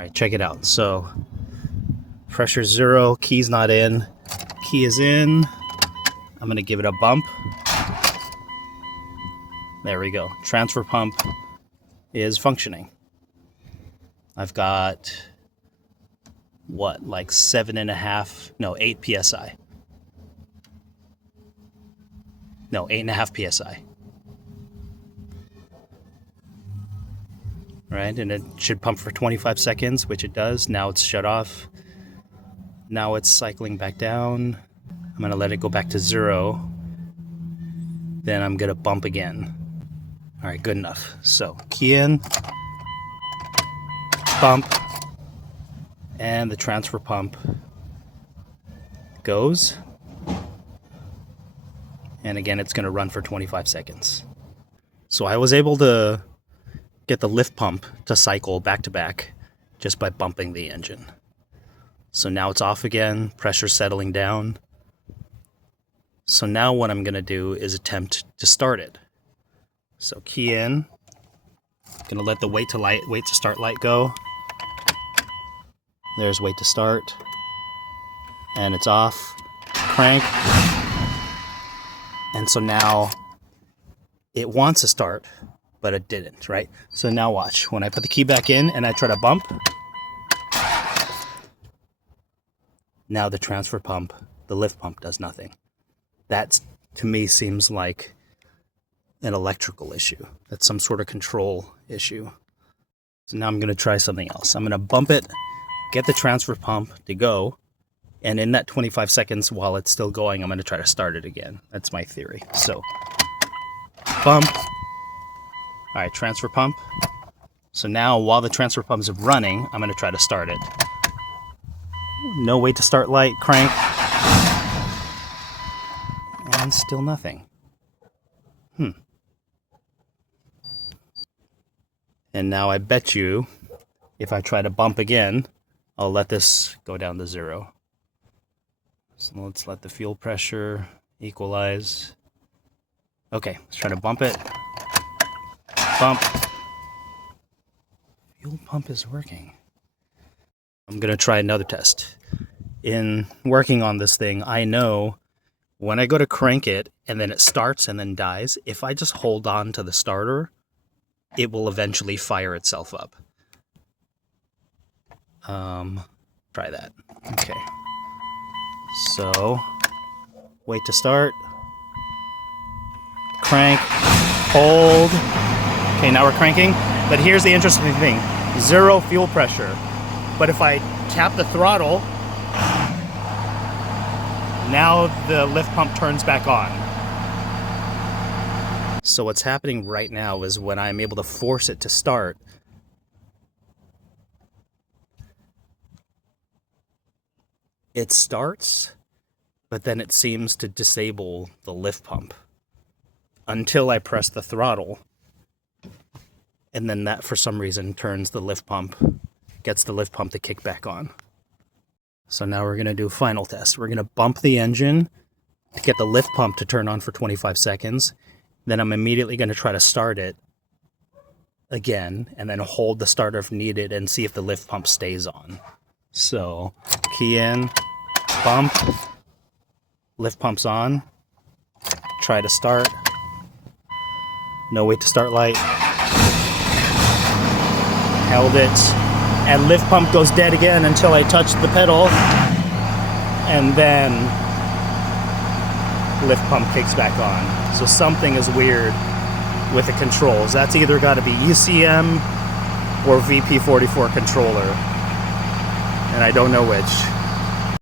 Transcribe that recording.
All right, check it out. So pressure 0, key's not in. Key is in. I'm gonna give it a bump. There we go. Transfer pump is functioning. I've got what, like 8 psi. No, 8.5 psi. Right, and it should pump for 25 seconds, which it does. Now it's shut off. Now it's cycling back down. I'm gonna let it go back to 0. Then I'm gonna bump again. All right, good enough. So key in, bump, and the transfer pump goes. And again, it's gonna run for 25 seconds. So I was able to get the lift pump to cycle back to back just by bumping the engine. So now it's off again, pressure's settling down. So now what I'm gonna do is attempt to start it. So key in, gonna let the wait to start light go. There's wait to start, and it's off, crank. And so now it wants to start, but it didn't, right? So now watch, when I put the key back in and I try to bump, now the transfer pump, the lift pump does nothing. That, to me, seems like an electrical issue. That's some sort of control issue. So now I'm gonna try something else. I'm gonna bump it, get the transfer pump to go, and in that 25 seconds while it's still going, I'm gonna try to start it again. That's my theory. So, bump. All right, transfer pump. So now while the transfer pump is running, I'm gonna try to start it. No wait to start light, crank. And still nothing. And now I bet you, if I try to bump again, I'll let this go down to 0. So let's let the fuel pressure equalize. Okay, let's try to bump it. Bump. Fuel pump is working. I'm gonna try another test. In working on this thing, I know when I go to crank it and then it starts and then dies, if I just hold on to the starter, it will eventually fire itself up. Try that. Okay. So, wait to start. Crank. Hold. Okay, now we're cranking. But here's the interesting thing. 0 fuel pressure. But if I tap the throttle, now the lift pump turns back on. So what's happening right now is when I'm able to force it to start, it starts, but then it seems to disable the lift pump until I press the throttle. And then that, for some reason, turns the lift pump, gets the lift pump to kick back on. So now we're gonna do a final test. We're gonna bump the engine to get the lift pump to turn on for 25 seconds. Then I'm immediately gonna try to start it again and then hold the starter if needed and see if the lift pump stays on. So key in, bump, lift pump's on, try to start, no wait to start light, held it, and lift pump goes dead again until I touch the pedal, and then lift pump kicks back on. So something is weird with the controls. That's either got to be ECM or VP44 controller, and I don't know which.